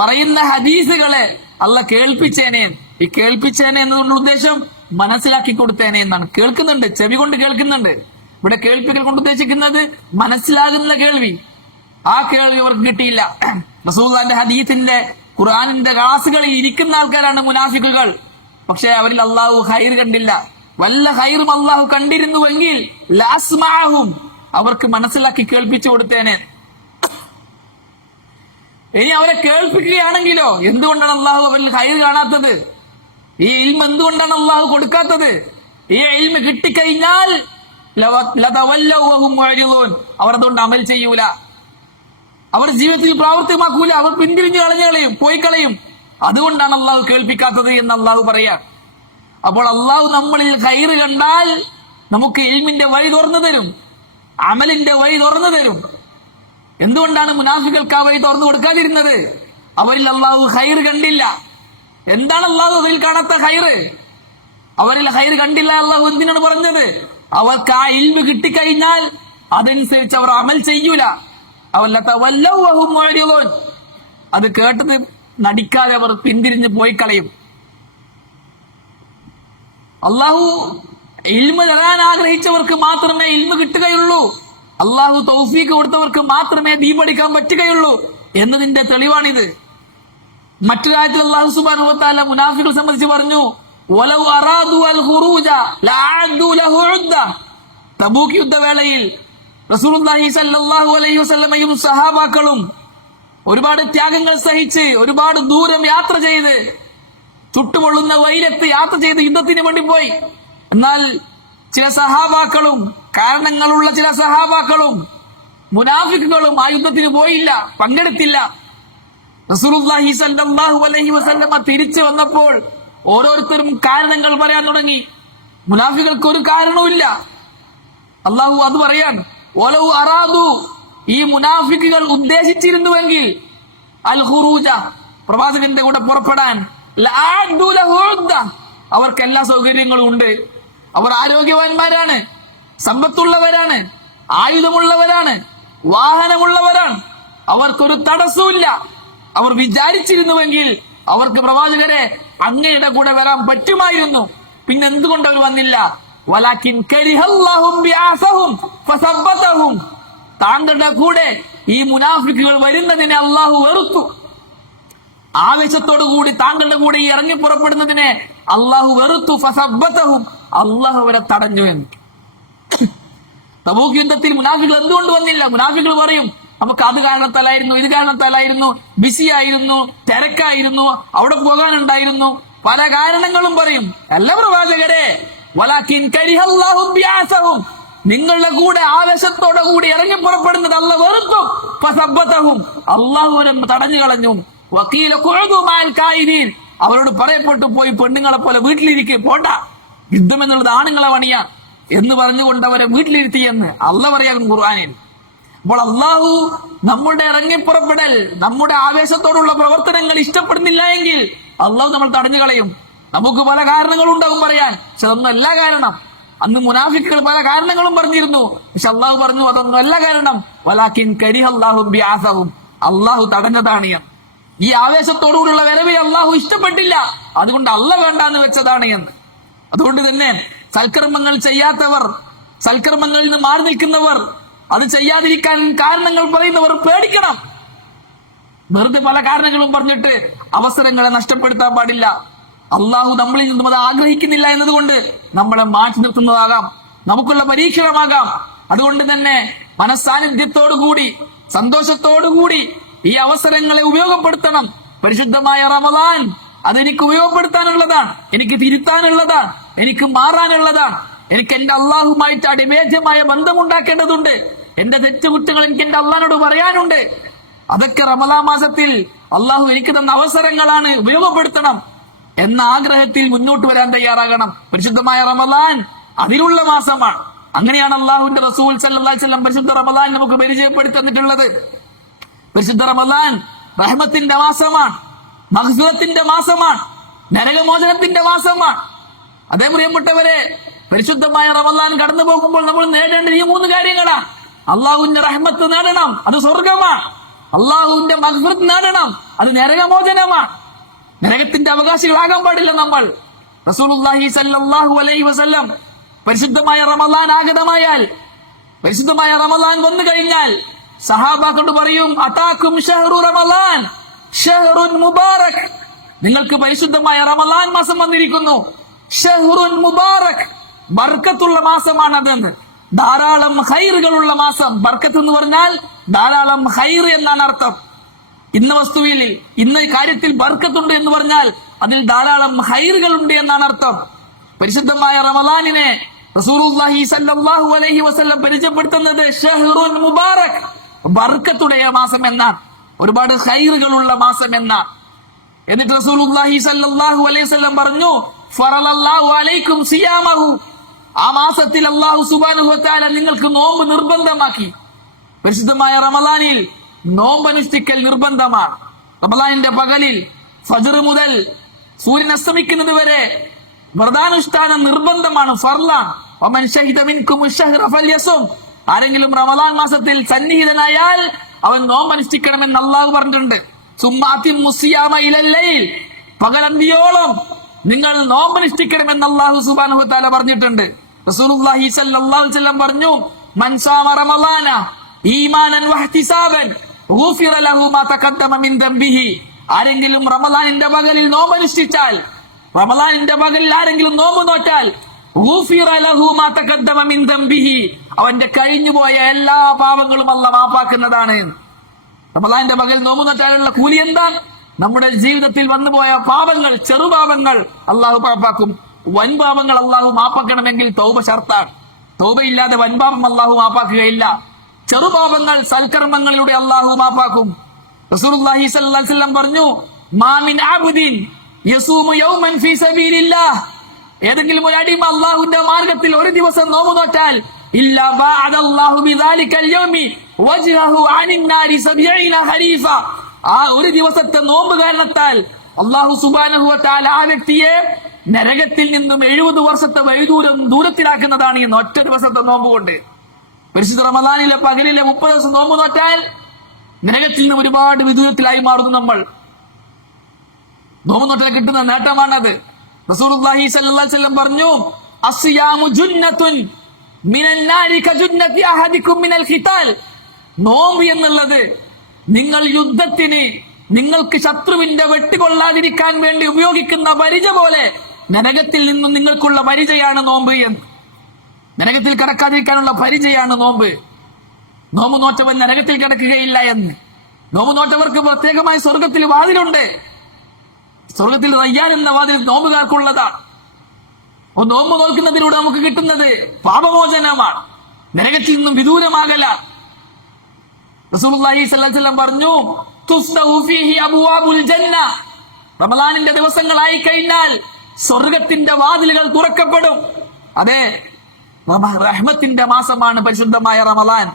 പറയുന്ന ഹദീസുകളെ അള്ളാഹ് കേൾപ്പിച്ചേനെ. ഈ കേൾപ്പിച്ചേനെ എന്നതുകൊണ്ട് ഉദ്ദേശം മനസ്സിലാക്കി കൊടുത്തേനെ എന്നാണ്. കേൾക്കുന്നുണ്ട്, ചെവി കൊണ്ട് കേൾക്കുന്നുണ്ട്. ഇവിടെ കേൾപ്പിക്കൽ കൊണ്ട് ഉദ്ദേശിക്കുന്നത് മനസ്സിലാകുന്ന കേൾവി. ആ കേൾവി അവർക്ക് കിട്ടിയില്ല. റസൂലുള്ളാഹിന്റെ ഹദീസിന്റെ ഖുർആനിന്റെ ക്ലാസുകളിൽ ഇരിക്കുന്ന ആൾക്കാരാണ് മുനാഫിക്കുകൾ. പക്ഷെ അവരിൽ അള്ളാഹു ഖൈർ കണ്ടില്ല. വല്ല ഖൈറും അള്ളാഹു കണ്ടിരുന്നുവെങ്കിൽ ലഅസ്മഅഹും, അവർക്ക് മനസ്സിലാക്കി കേൾപ്പിച്ചു കൊടുത്തേനെ. ഇനി അവരെ കേൾപ്പിക്കുകയാണെങ്കിലോ എന്തുകൊണ്ടാണ് അള്ളാഹു അവരിൽ ഖൈർ കാണാത്തത്? ഈ ഇൽമ എന്തുകൊണ്ടാണ് അള്ളാഹു കൊടുക്കാത്തത്? ഈ ഇൽമ കിട്ടിക്കഴിഞ്ഞാൽ ലതവല്ലൗ വഹും മുഅ്രിദൂൻ, അവർ അതുകൊണ്ട് അമൽ ചെയ്യൂല, അവർ ജീവിതത്തിൽ പ്രാവർത്തികമാക്കൂല, അവർ പിന്തിരിഞ്ഞു കളയും, പോയി കളയും. അതുകൊണ്ടാണ് അള്ളാഹു കേൾപ്പിക്കാത്തത് എന്ന് അള്ളാഹു പറയാം. അപ്പോൾ അള്ളാഹു നമ്മളിൽ ഖൈർ കണ്ടാൽ നമുക്ക് ഇൽമിന്റെ വഴി തുറന്നു തരും, അമലിന്റെ വഴി തുറന്നു തരും. എന്തുകൊണ്ടാണ് മുനാഫികൾക്ക് ആ വഴി തുറന്നു കൊടുക്കാതിരുന്നത്? അവരിൽ അള്ളാഹു ഖൈർ കണ്ടില്ല. എന്താണ് അള്ളാഹു അവരിൽ കാണാത്ത ഖൈർ? അവരിൽ ഖൈർ കണ്ടില്ല അള്ളാഹു എന്തിനാണ് പറഞ്ഞത്? അവർക്ക് ആ ഇൽമ് കിട്ടിക്കഴിഞ്ഞാൽ അതനുസരിച്ച് അവർ അമൽ ചെയ്യൂല. അത് കേട്ടത് നടിക്കാതെ അവർ പിന്തിരിഞ്ഞ് പോയി കളയും. അള്ളാഹു ഇൽമ് തരാൻ ആഗ്രഹിച്ചവർക്ക് മാത്രമേ ഇൽമ് കിട്ടുകയുള്ളൂ, അള്ളാഹു തൗഫീഖ് കൊടുത്തവർക്ക് മാത്രമേ ദീൻ പഠിക്കാൻ പറ്റുകയുള്ളൂ എന്നതിന്റെ തെളിവാണിത്. മറ്റൊരായത്തിൽ അള്ളാഹു സുബ്ഹാനഹു വ തആല മുനാഫിഖുകളെ സംബന്ധിച്ച് പറഞ്ഞു, വലൗ അറാദു അൽ ഖുറൂജ ലഅഅദു ലഹു ഉദ്ദ. തബൂക്ക് യുദ്ധവേളയിൽ റസൂലുള്ളാഹി സ്വല്ലല്ലാഹു അലൈഹി വസല്ലമയും സഹാബാക്കളും ഒരുപാട് ത്യാഗങ്ങൾ സഹിച്ച് ഒരുപാട് ദൂരം യാത്ര ചെയ്ത് ചുട്ടുപൊള്ളുന്ന വെയിലത്ത് യാത്ര ചെയ്ത് യുദ്ധത്തിന് വേണ്ടി പോയി. എന്നാൽ ചില സഹാബാക്കളും, കാരണങ്ങളുള്ള ചില സഹാബാക്കളും മുനാഫിക്കുകളും ആ യുദ്ധത്തിന് പോയില്ല, പങ്കെടുത്തില്ല. റസൂലുള്ളാഹി സ്വല്ലല്ലാഹു അലൈഹി വസല്ലമ തിരിച്ചു വന്നപ്പോൾ ഓരോരുത്തരും കാരണങ്ങൾ പറയാൻ തുടങ്ങി. മുനാഫികൾക്ക് ഒരു കാരണവുമില്ല. അള്ളാഹു അത് പറയാൻ, വലൗ അറാദു, ഈ മുനാഫിക്കുകൾ ഉദ്ദേശിച്ചിരുന്നുവെങ്കിൽ അൽ ഖുറൂജ, പ്രവാചകന്റെ കൂടെ പുറപ്പെടാൻ, ലഅഅദു ലഹു ഉദ്ദ, അവർക്ക് എല്ലാ സൗകര്യങ്ങളും ഉണ്ട്, അവർ ആരോഗ്യവാന്മാരാണ്, സമ്പത്തുള്ളവരാണ്, ആയുധമുള്ളവരാണ്, വാഹനമുള്ളവരാണ്, അവർക്കൊരു തടസ്സവുമില്ല. അവർ വിചാരിച്ചിരുന്നുവെങ്കിൽ അവർക്ക് പ്രവാചകരെ അങ്ങയുടെ കൂടെ വരാൻ പറ്റുമായിരുന്നു. പിന്നെ എന്തുകൊണ്ട് അവർ വന്നില്ല? വലാകിൻ കരിഹല്ലാഹും ബിഅസഹും ഫസബ്ബതഹും, താങ്കളുടെ കൂടെ ഈ മുനാഫിക്കുകൾ വരുന്നതിനെ അള്ളാഹു വെറുത്തു. ആവേശത്തോടു കൂടി താങ്കളുടെ കൂടെ ഈ ഇറങ്ങി പുറപ്പെടുന്നതിനെ അള്ളാഹു വെറുത്തു. ഫസബ്ബതഹും, അള്ളാഹു അവരെ തടഞ്ഞു എന്ന്. തബൂക്ക് യുദ്ധത്തിൽ മുനാഫികൾ എന്തുകൊണ്ട് വന്നില്ല? മുനാഫികൾ പറയും, നമുക്ക് അത് കാരണത്താലായിരുന്നു, ഇത് കാരണത്താലായിരുന്നു, ബിസി ആയിരുന്നു, തിരക്കായിരുന്നു, അവിടെ പോകാനുണ്ടായിരുന്നു, പല കാരണങ്ങളും പറയും. അല്ല പ്രവാചകരെ, വലാകിൻ കരിഹല്ലാഹു ബിഅസഹും, നിങ്ങളുടെ കൂടെ ആവേശത്തോടെ കൂടി ഇറങ്ങി പുറപ്പെടുന്നത് അള്ളാഹു വെറുത്തു. ഫസബ്ബതഹും, അള്ളാഹു അവരെ തടഞ്ഞു കളഞ്ഞു. വഖീല ഖുഉദു മഅൽ ഖായിദീൻ, അവരോട് പറയപ്പെട്ടു പോയി പെണ്ണുങ്ങളെ പോലെ വീട്ടിലിരിക്കുക, പോണ്ട, യുദ്ധം എന്നുള്ളത് ആണുങ്ങളെ പണിയാ എന്ന് പറഞ്ഞുകൊണ്ട് അവരെ വീട്ടിലിരുത്തിയെന്ന് അള്ളാഹു പറയാൻ ഖുർആനിൽ. അപ്പോൾ അള്ളാഹു നമ്മുടെ ഇറങ്ങിപ്പുറപ്പെടൽ, നമ്മുടെ ആവേശത്തോടുള്ള പ്രവർത്തനങ്ങൾ ഇഷ്ടപ്പെടുന്നില്ല എങ്കിൽ അള്ളാഹു നമ്മൾ തടഞ്ഞു കളയും. നമുക്ക് പല കാരണങ്ങളും ഉണ്ടാകും പറയാൻ, പക്ഷെ അതൊന്നല്ല കാരണം. അന്ന് മുനാഫിക്കുകൾ പല കാരണങ്ങളും പറഞ്ഞിരുന്നു, പക്ഷെ അള്ളാഹു പറഞ്ഞു അതൊന്നല്ല കാരണം. വലാകിൻ കരിഹല്ലാഹു ബിഅസഹും, അള്ളാഹു തടഞ്ഞതാണ് എന്ന്. ഈ ആവേശത്തോടുകൂടിയുള്ള വരവെ അള്ളാഹു ഇഷ്ടപ്പെട്ടില്ല, അതുകൊണ്ട് അള്ളാഹ് വേണ്ടാന്ന് വെച്ചതാണ് എന്ന്. അതുകൊണ്ട് തന്നെ സൽക്കർമ്മങ്ങൾ ചെയ്യാത്തവർ, സൽക്കർമ്മങ്ങളിൽ നിന്ന് മാറി നിൽക്കുന്നവർ, അത് ചെയ്യാതിരിക്കാൻ കാരണങ്ങൾ പറയുന്നവർ പേടിക്കണം. വെറുതെ പല കാരണങ്ങളും പറഞ്ഞിട്ട് അവസരങ്ങളെ നഷ്ടപ്പെടുത്താൻ പാടില്ല. അള്ളാഹു നമ്മളിൽ നിന്നും അത് ആഗ്രഹിക്കുന്നില്ല എന്നതുകൊണ്ട് നമ്മളെ മാറ്റി നിർത്തുന്നതാകാം, നമുക്കുള്ള പരീക്ഷണമാകാം. അതുകൊണ്ട് തന്നെ മനസ്സാന്നിധ്യത്തോടുകൂടി, സന്തോഷത്തോടുകൂടി ഈ അവസരങ്ങളെ ഉപയോഗപ്പെടുത്തണം. പരിശുദ്ധമായ റമദാൻ അതെനിക്ക് ഉപയോഗപ്പെടുത്താനുള്ളതാണ്, എനിക്ക് തിരുത്താനുള്ളതാണ്, എനിക്ക് മാറാനുള്ളതാണ്. എനിക്ക് എന്റെ അള്ളാഹുമായിട്ട് അടിവേദ്യമായ ബന്ധമുണ്ടാക്കേണ്ടതുണ്ട്. എന്റെ തെറ്റുകുറ്റങ്ങൾ എനിക്ക് എന്റെ അള്ളാഹിനോട് പറയാനുണ്ട്. അതൊക്കെ റമദാൻ മാസത്തിൽ അള്ളാഹു എനിക്ക് തന്ന അവസരങ്ങളാണ്, ഉപയോഗപ്പെടുത്തണം എന്ന ആഗ്രഹത്തിൽ മുന്നോട്ട് വരാൻ തയ്യാറാകണം. പരിശുദ്ധമായ റമദാൻ അതിലുള്ള മാസമാണ്. അങ്ങനെയാണ് അള്ളാഹുവിന്റെ റസൂൽ സല്ലല്ലാഹു അലൈഹി വസല്ലം പരിശുദ്ധ റമദാൻ നമുക്ക് പരിചയപ്പെടുത്തി തന്നിട്ടുള്ളത്. പരിശുദ്ധ റമദാൻ റഹ്മത്തിന്റെ മാസമാണ്, മഗ്ഫിറത്തിന്റെ മാസമാണ്, നരകമോചനത്തിന്റെ മാസമാണ്. അതേ പ്രിയപ്പെട്ടവരെ, പരിശുദ്ധമായ റമദാൻ കടന്നു പോകുമ്പോൾ നമ്മൾ നേടേണ്ടത് ഈ 3 കാര്യങ്ങളാണ്. അള്ളാഹുവിന്റെ റഹ്മത്ത് നേടണം, അത് സ്വർഗമാണ്. അള്ളാഹുവിന്റെ മഗ്ഫിറത്ത് നേടണം, അത് നരകമോചനമാണ്. നരകത്തിന്റെ അവകാശികളാകാൻ പാടില്ല നമ്മൾ. റസൂലുള്ളാഹി സ്വല്ലല്ലാഹു അലൈഹി വസല്ലം പരിശുദ്ധമായ റമദാൻ ആഗതമായാൽ, പരിശുദ്ധമായ റമദാൻ വന്നു കഴിഞ്ഞാൽ സഹാബാക്കളോട് പറയും, അതാക്കും ഷഹ്റു റമദാൻ ഷഹ്റുൻ മുബാറക്. നിങ്ങൾക്ക് പരിശുദ്ധമായ റമദാൻ മാസം വന്നിരിക്കുന്നു. ഷഹ്റുൻ മുബാറക്, ബർക്കത്തുള്ള മാസമാണതെന്ന്. ധാരാളം ഖൈറുകളുള്ള മാസം. ബർക്കത്ത് എന്ന് പറഞ്ഞാൽ ധാരാളം ഖൈർ എന്നാണ് അർത്ഥം. ഇന്ന വസ്തുവിൽ, ഇന്ന കാര്യത്തിൽ ബർക്കത്തുണ്ട് എന്ന് പറഞ്ഞാൽ അതിൽ ധാരാളം ഖൈറുകൾ ഉണ്ട് എന്നാണ് അർത്ഥം. പരിശുദ്ധമായ റമദാനിനെ റസൂലുള്ളാഹി സ്വല്ലല്ലാഹു അലൈഹി വസല്ലം പരിചയപ്പെടുത്തുന്നത് ഷഹ്റുൻ മുബാറക്, ബർക്കത്തുடைய മാസം എന്നാണ്, ഒരുപാട് ഖൈറുകളുള്ള മാസം എന്നാണ്. എന്നിട്ട് റസൂലുള്ളാഹി സ്വല്ലല്ലാഹു അലൈഹി വസല്ലം പറഞ്ഞു, ഫറലല്ലാഹു അലൈക്കും സിയാമഹു, ആ മാസത്തിൽ അല്ലാഹു സുബ്ഹാനഹു വ തആല നിങ്ങൾക്ക് നോമ്പ് നിർബന്ധമാക്കി. പരിശുദ്ധമായ റമദാനിൽ നോമ്പ് അനുഷ്ഠിക്കൽ നിർബന്ധമാണ്. റമദാനിന്റെ പകലിൽ ഫജ്ർ മുതൽ സൂര്യൻ അസ്തമിക്കുന്നത് വരെ വ്രതാനുഷ്ഠാനം നിർബന്ധമാണ്, ഫർളാണ്. വമൻ ശഹിദ മിൻകുമുശ് ശഹ്റ ഫൽയസും, ആരെങ്കിലും റമദാൻ മാസത്തിൽ സന്നിഹിതനായാൽ അവൻ നോമ്പ് അനുഷ്ഠിക്കണമെന്ന് അള്ളാഹു പറഞ്ഞിട്ടുണ്ട്. സുമ്മ അതിമ്മു സിയാമ ഇലൽ ലൈൽ, പകലന്തിയോളം നിങ്ങൾ നോമ്പ് അനുഷ്ഠിക്കണമെന്ന് അല്ലാഹു സുബ്ഹാനഹു വ തആല പറഞ്ഞിട്ടുണ്ട്. റസൂലുള്ളാഹി സ്വല്ലല്ലാഹു അലൈഹി വസല്ലം പറഞ്ഞു, മൻ സാമ റമളാന ഈമാനൻ വഹ്തിസാബൻ ഗുഫിറ ലഹു മാ തഖദ്ദമ മിൻ ദംബിഹി, ആരെങ്കിലും റമളാനിന്റെ പകലിൽ നോമ്പ് അനുഷ്ഠിച്ചാൽ, റമളാനിന്റെ പകലിൽ ആരെങ്കിലും നോമ്പ് നോറ്റാൽ ഗുഫിറ ലഹു മാ തഖദ്ദമ മിൻ ദംബിഹി, അവന്റെ കഴിഞ്ഞുപോയ എല്ലാ പാപങ്ങളും അല്ലാഹു മാപ്പാക്കുന്നതാണ്. റമളാനിന്റെ പകൽ നോമ്പ് നോറ്റാലുള്ള കൂലി എന്താണ്? നമ്മുടെ ജീവിതത്തിൽ വന്നുപോയ പാപങ്ങൾ, ചെറുപാപങ്ങൾ അള്ളാഹു മാപ്പാക്കും. വൻപാപങ്ങൾ അള്ളാഹു മാപ്പാക്കണമെങ്കിൽ തൗബ ശർത്താൻ. തൗബയില്ലാതെ വൻപാപം അള്ളാഹു മാപ്പാക്കുകയില്ല. ചെറുപാപങ്ങൾ സൽക്കർമ്മങ്ങളിലൂടെ അള്ളാഹു മാപ്പാക്കും. റസൂലുള്ളാഹി സ്വല്ലല്ലാഹു അലൈഹി വസല്ലം പറഞ്ഞു, മാ മിൻ അബ്ദിൻ യസൂമു യൗമൻ ഫീ സബീലില്ലാഹ്, ഏതെങ്കിലും ഒരു അടിമ അള്ളാഹുവിന്റെ മാർഗത്തിൽ ഒരു ദിവസം നോമ്പ് നോറ്റാൽ, ഇല്ലാ ബഅദല്ലാഹു ബിദാലിക്കൽ യൗമി വജ്ഹഹു അനിൻ നാരി 70 ഖരീഫ, ആ ഒരു ദിവസത്തെ നോമ്പ് കാരണത്താൽ അല്ലാഹു സുബ്ഹാനഹു വ തആല ആ വ്യക്തിയെ നരകത്തിൽ നിന്നും 70 വർഷത്തെ ദൂരത്തിലാക്കുന്നതാണ് ഈ ഒറ്റ ദിവസത്തെ നോമ്പ് കൊണ്ട്. പരിശുദ്ധ റമദാനിലെ പകലിലെ 30 ദിവസം നോമ്പ് നോറ്റാൽ നരകത്തിൽ നിന്ന് ഒരുപാട് വിദൂരത്തിലായി മാറുന്നു നമ്മൾ. നോമ്പ് നോറ്റാൽ കിട്ടുന്ന നേട്ടമാണത്. റസൂലുള്ളാഹി സ്വല്ലല്ലാഹു അലൈഹി വസല്ലം പറഞ്ഞു, അസ്സിയാമു ജുന്നത്തുൻ മിനൻ നാരി കജുന്നതി അഹദികും മിനൽ ഖിതാൽ, നോമ്പ് എന്നുള്ളത് നിങ്ങൾ യുദ്ധത്തിന്, നിങ്ങൾക്ക് ശത്രുവിന്റെ വെട്ടുകൊള്ളാതിരിക്കാൻ വേണ്ടി ഉപയോഗിക്കുന്ന പരിച പോലെ നരകത്തിൽ നിന്നും നിങ്ങൾക്കുള്ള പരിചയാണ് നോമ്പ് എന്ന്. നരകത്തിൽ കിടക്കാതിരിക്കാനുള്ള പരിചയാണ് നോമ്പ്. നോമ്പ് നോറ്റവൻ നരകത്തിൽ കിടക്കുകയില്ല എന്ന്. നോമ്പ് നോറ്റവർക്ക് പ്രത്യേകമായി സ്വർഗത്തിൽ വാതിലുണ്ട്. സ്വർഗത്തിൽ റയ്യാൻ എന്ന വാതിൽ നോമ്പുകാർക്കുള്ളതാണ്. നോമ്പ് നോക്കുന്നതിലൂടെ നമുക്ക് കിട്ടുന്നത് പാപമോചനമാണ്, നരകത്തിൽ നിന്നും വിദൂരമാകല. റസൂലുള്ളാഹി സ്വല്ലല്ലാഹു അലൈഹി വസല്ലം പറഞ്ഞു, തുഫ്തഹു ഫീഹി അബ്വാബുൽ ജന്ന, റമളാനിന്റെ ദിവസങ്ങളായി കഴിഞ്ഞാൽ സ്വർഗത്തിന്റെ വാതിലുകൾ തുറക്കപ്പെടും. അതെ, റഹ്മത്തിന്റെ മാസമാണ് പരിശുദ്ധമായ റമളാൻ.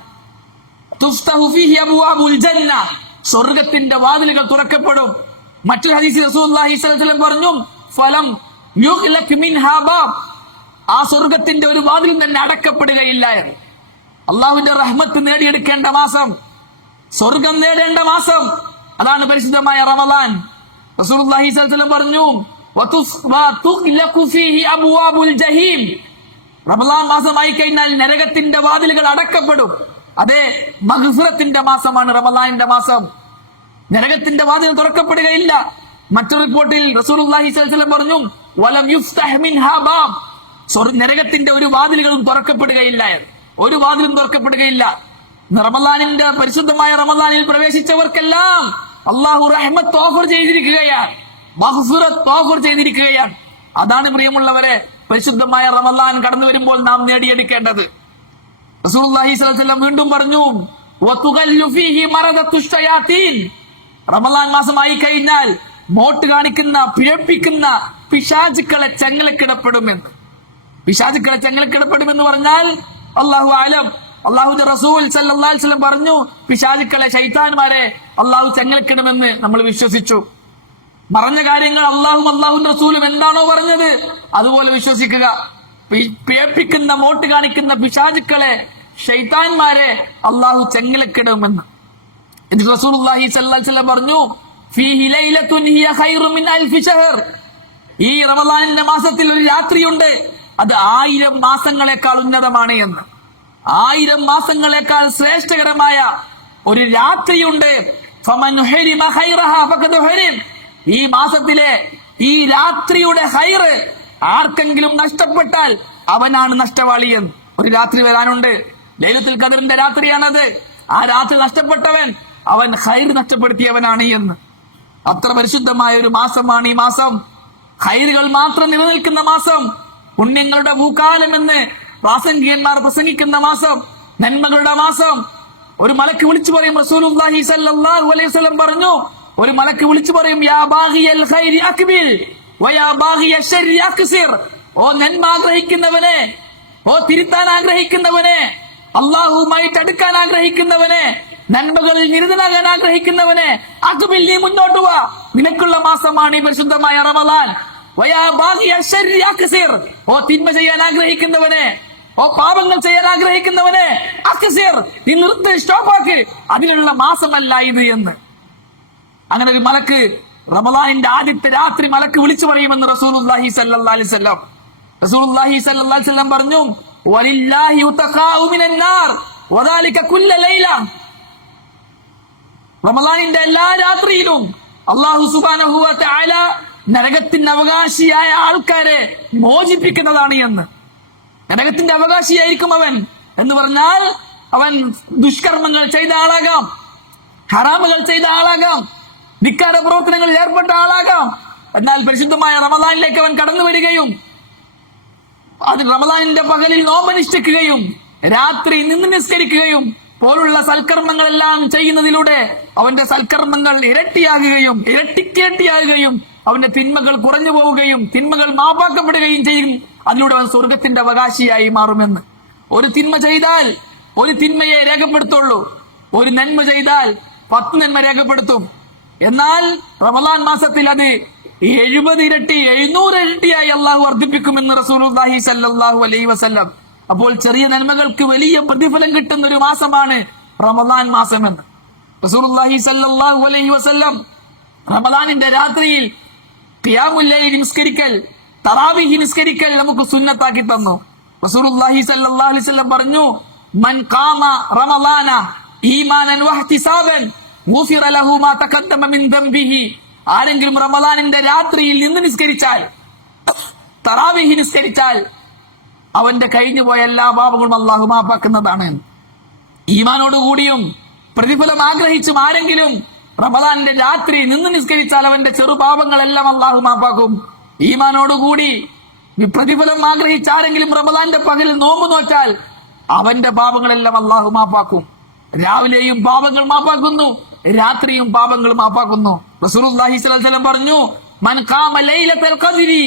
തുഫ്തഹു ഫീഹി അബ്വാബുൽ ജന്ന, സ്വർഗത്തിന്റെ വാതിലുകൾ തുറക്കപ്പെടും. മറ്റൊരു ഹദീസിൽ റസൂലുള്ളാഹി സ്വല്ലല്ലാഹു അലൈഹി വസല്ലം പറഞ്ഞു, ഫലം യുഗ്ലക് മിൻഹാ ബാബ്, ആ സ്വർഗത്തിന്റെ ഒരു വാതിലും തന്നെ അടക്കപ്പെടുകയില്ല എന്ന്. അള്ളാഹുവിന്റെ റഹ്മത്ത് നേടിയെടുക്കേണ്ട മാസം, സ്വർഗം നേടേണ്ട മാസം, അതാണ് പരിശുദ്ധമായ റമളാൻ. റസൂലുള്ളാഹി സ്വല്ലല്ലാഹു അലൈഹി വസല്ലം പറഞ്ഞു, വതുഗ്ലഖു ഫീഹി അബ്വാബുൽ ജഹീം, റമളാൻ മാസമായി കഴിഞ്ഞാൽ നരകത്തിന്റെ വാതിലുകൾ അടക്കപ്പെടും. അതെ, മഗ്ഫിറത്തിന്റെ മാസമാണ് റമളാനിന്റെ മാസം. നരകത്തിന്റെ വാതിൽ തുറക്കപ്പെടുകയില്ല. മറ്റൊരു റിപ്പോർട്ടിൽ റസൂലുള്ളാഹി സ്വല്ലല്ലാഹു അലൈഹി വസല്ലം പറഞ്ഞു, വലം യുഫ്തഹ് മിൻഹാ ബാബ്, നരകത്തിന്റെ ഒരു വാതിലുകളും തുറക്കപ്പെടുകയില്ല, ഒരു വാതിലും തുറക്കപ്പെടുകയില്ല. റമളാനിന്റെ പരിശുദ്ധമായ റമളാനിൽ പ്രവേശിച്ചവർക്കെല്ലാം അള്ളാഹു റഹ്മത്ത് ഓഫർ ചെയ്തിരിക്കുകയാണ്, മഗ്ഫിറത്ത് ഓഫർ ചെയ്തിരിക്കുകയാണ്. അതാണ് പ്രിയമുള്ളവരെ പരിശുദ്ധമായ റമളാൻ കടന്നു വരുമ്പോൾ നാം നേടിയെടുക്കേണ്ടത്. റസൂലുള്ളാഹി സ്വല്ലല്ലാഹു അലൈഹി വസല്ലം വീണ്ടും പറഞ്ഞു, വതുഗല്ലു ഫീഹി മറദത്തുശ് ശയാതീൻ, റമളാൻ മാസമായി കഴിഞ്ഞാൽ മോട്ട് കാണിക്കുന്ന, പിഴപ്പിക്കുന്ന പിശാചുക്കളെ ചങ്ങലക്കിടപ്പെടുമെന്ന്. പിശാചുക്കളെ ചങ്ങലക്കിടപ്പെടുമെന്ന് പറഞ്ഞാൽ അല്ലാഹു അലം, അല്ലാഹുവിന്റെ റസൂൽ സല്ലല്ലാഹു അലൈഹി വസല്ലം പറഞ്ഞു, പിശാചുക്കളെ, ശൈത്താന്മാരെ അല്ലാഹു ചങ്ങലക്കിടുമെന്ന് നമ്മൾ വിശ്വസിച്ചു. മറഞ്ഞ കാര്യങ്ങൾ അള്ളാഹുവിന്റെ റസൂലും എന്താണോ പറഞ്ഞത് അതുപോലെ വിശ്വസിക്കുക. പേപ്പിക്കുന്ന മോട്ട് കാണിക്കുന്ന പിശാചുക്കളെ, ശൈത്താന്മാരെ അള്ളാഹു ചെങ്ങലക്കിടുമെന്ന് റസൂലുള്ളാഹി സ്വല്ലല്ലാഹി അലൈഹി വസല്ലം പറഞ്ഞു, ഫീഹി ലൈലത്തുൻ ഹിയ ഖൈറു മിൻ അൽഫി ശഹർ. ഈ റമളാനിന്റെ മാസത്തിൽ ഒരു രാത്രിയുണ്ട്, അത് 1000 മാസങ്ങളെക്കാൾ ഉന്നതമാണ് എന്ന്. 1000 മാസങ്ങളെക്കാൾ ശ്രേഷ്ഠകരമായ ഒരു രാത്രിയുണ്ട്. ഫമൻ ഹുരിമ ഖൈറഹാ ഫഖദ് ഹുരിം. ഈ മാസത്തിലെ ഈ രാത്രിയുടെ ഖൈറ് ആർക്കെങ്കിലും നഷ്ടപ്പെട്ടാൽ അവനാണ് നഷ്ടവാളി എന്ന്. ഒരു രാത്രി വരാനുണ്ട്, ലൈലത്തുൽ ഖദറിന്റെ രാത്രിയാണത്. ആ രാത്രി നഷ്ടപ്പെട്ടവൻ അവൻ ഖൈർ നഷ്ടപ്പെടുത്തിയവനാണ് എന്ന്. അത്ര പരിശുദ്ധമായ ഒരു മാസമാണ് ഈ മാസം. ഖൈറുകൾ മാത്രം നിലനിൽക്കുന്ന മാസം, പുണ്യങ്ങളുടെ ഭൂകാലം എന്ന് പ്രാസംഗികന്മാർ പ്രസംഗിക്കുന്ന മാസം, നന്മകളുടെ മാസം. ഒരു മലക്ക് വിളിച്ചു പറയും, റസൂലുള്ളാഹി സ്വല്ലല്ലാഹു അലൈഹി വസല്ലം പറഞ്ഞു, ഒരു മലക്ക് വിളിച്ചു പറയും, യാ ബാഗിയൽ ഖൈരി അക്ബിൽ വയാ ബാഗിയ ശർരി അക്സിർ. ഓ നന്മ ആഗ്രഹിക്കുന്നവനെ, ഓ തിരുത്താൻ ആഗ്രഹിക്കുന്നവനെ, അള്ളാഹുവുമായിട്ട് അടുക്കാൻ ആഗ്രഹിക്കുന്നവനെ, നന്മകളിൽ നിരതനാകാൻ ആഗ്രഹിക്കുന്നവനെ, അക്ബിൽ നീ മുന്നോട്ട് വാ, നിനക്കുള്ള മാസമാണ് ഈ പരിശുദ്ധമായ റമളാൻ. വയാ ബാഗിയ ശർരി അക്സിർ. ഓ തിന്മ ചെയ്യാൻ ആഗ്രഹിക്കുന്നവനെ, ഓ പാപങ്ങൾ ചെയ്യാൻ ആഗ്രഹിക്കുന്നവനെ, അക്സിർ നീ നിർത്ത്, സ്റ്റോപ്പാക്ക്, അതിനുള്ള മാസമല്ല ഇത് എന്ന്. അങ്ങനെ ഒരു മലക്ക് റമളാനിന്റെ ആദ്യത്തെ രാത്രി മലക്ക് വിളിച്ചു പറയുമെന്ന് റസൂലുള്ളാഹി സ്വല്ലല്ലാഹി അലൈഹി വസല്ലം. റസൂലുള്ളാഹി സ്വല്ലല്ലാഹി അലൈഹി വസല്ലം പറഞ്ഞു, വലില്ലാഹി ഉതഖാഉ മിനൻ നാർ വദാലിക കുല്ല ലൈല. റമളാനിന്റെ എല്ലാ രാത്രിയിലും അല്ലാഹു സുബ്ഹാനഹു വ തആല നരകത്തിന്റെ അവകാശിയായ ആൾക്കാരെ മോചിപ്പിക്കുന്നതാണ് എന്ന്. നരകത്തിന്റെ അവകാശിയായിരിക്കും അവൻ എന്ന് പറഞ്ഞാൽ അവൻ ദുഷ്കർമ്മങ്ങൾ ചെയ്ത ആളാകാം, ഹറാമുകൾ ചെയ്ത ആളാകാം, ധിക്കാര പ്രവർത്തനങ്ങളിൽ ഏർപ്പെട്ട ആളാകാം. എന്നാൽ പരിശുദ്ധമായ റമളാനിലേക്ക് അവൻ കടന്നു വരികയും അത് റമളാനിന്റെ പകലിൽ നോമ്പനുഷ്ഠിക്കുകയും രാത്രി നിന്ന് നിസ്കരിക്കുകയും പോലുള്ള സൽക്കർമ്മങ്ങളെല്ലാം ചെയ്യുന്നതിലൂടെ അവന്റെ സൽക്കർമ്മങ്ങൾ ഇരട്ടിയാകുകയും അവന്റെ തിന്മകൾ കുറഞ്ഞു പോവുകയും തിന്മകൾ മാപ്പാക്കപ്പെടുകയും ചെയ്യും. അതിലൂടെ അവൻ സ്വർഗത്തിന്റെ അവകാശിയായി മാറുമെന്ന്. ഒരു തിന്മ ചെയ്താൽ ഒരു തിന്മയെ രേഖപ്പെടുത്തുള്ളൂ, ഒരു നന്മ ചെയ്താൽ 10 നന്മ രേഖപ്പെടുത്തും. എന്നാൽ റമളാൻ മാസത്തിൽ അത് 70 ഇരട്ടി 700 ഇരട്ടിയായി അള്ളാഹു വർദ്ധിപ്പിക്കുമെന്ന് റസൂലുള്ളാഹി സ്വല്ലല്ലാഹു അലൈഹി വസല്ലം. അപ്പോൾ ചെറിയ നന്മകൾക്ക് വലിയ പ്രതിഫലം കിട്ടുന്ന ഒരു മാസമാണ് റമളാൻ മാസമെന്ന് റസൂലുള്ളാഹി സ്വല്ലല്ലാഹു അലൈഹി വസല്ലം റമളാനിന്റെ രാത്രിയിൽ ഖിയാമുൽ ലൈൽ നിസ്കരിക്കൽ, തറാവീഹ് നിസ്കരിക്കൽ നമുക്ക് സുന്നത്താക്കി തന്നു. റസൂലുള്ളാഹി സ്വല്ലല്ലാഹു അലൈഹി വസല്ലം പറഞ്ഞു, മൻ ഖാമ റമളാന ഈമാനൻ വഹ്തിസാബൻ ഗുഫിറ ലഹു മാ തഖദ്ദമ മിൻ ദംബിഹി. ആരെങ്കിലും റമളാനിന്റെ രാത്രിയിൽ നിന്ന് നിസ്കരിച്ചാൽ, തറാവീഹ് നിസ്കരിച്ചാൽ അവന്റെ കഴിഞ്ഞു പോയ എല്ലാ പാപങ്ങളും അല്ലാഹു മാപ്പാക്കുന്നതാണ്. ഈമാനോടുകൂടിയും പ്രതിഫലം ആഗ്രഹിച്ചും ആരെങ്കിലും റമളാനിന്റെ രാത്രി നിന്ന് നിസ്കരിച്ചാൽ അവന്റെ ചെറുപാപങ്ങളെല്ലാം അല്ലാഹു മാപ്പാക്കും. ഈമാനോടുകൂടി പ്രതിഫലം ആഗ്രഹിച്ച് ആരെങ്കിലും റമളാന്റെ പകലിൽ നോമ്പ് നോറ്റാൽ അവന്റെ പാപങ്ങളെല്ലാം അല്ലാഹു മാപ്പാക്കും. രാവിലെയും പാപങ്ങൾ മാപ്പാക്കുന്നു, രാത്രിയും പാപങ്ങൾ മാപ്പാക്കുന്നു. റസൂലുള്ളാഹി സ്വല്ലല്ലാഹു അലൈഹി വസല്ലം പറഞ്ഞു, മൻ ഖാമ ലൈലത്തുൽ ഖദ്രി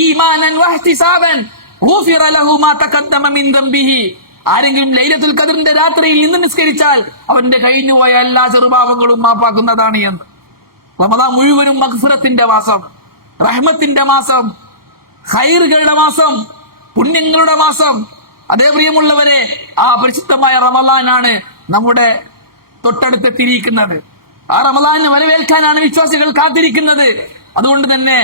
ഈമാനൻ വഹ്തിസാബൻ ഗുഫിറ ലഹു മാ തഖദ്ദമ മിൻ ദംബിഹി. ആരെങ്കിലും ലൈലത്തുൽ ഖദ്റിന്റെ രാത്രിയിൽ നിന്ന് നിസ്കരിച്ചാൽ അവന്റെ കഴിഞ്ഞുപോയ എല്ലാ ചെറുപാപങ്ങളും മാപ്പാക്കുന്നതാണ് എന്ന്. റമളാൻ മുഴുവനും മഗ്ഫിറത്തിന്റെ മാസം, റഹ്മത്തിന്റെ മാസം, ഖൈറുകളുടെ മാസം, പുണ്യങ്ങളുടെ മാസം. അതേ പ്രിയമുള്ളവരെ, ആ പരിശുദ്ധമായ റമളാനാണ് നമ്മുടെ തൊട്ടടുത്തെത്തിയിരിക്കുന്നത്. ആ റമളാനെ വരവേൽക്കാനാണ് വിശ്വാസികൾ കാത്തിരിക്കുന്നത്. അതുകൊണ്ട് തന്നെ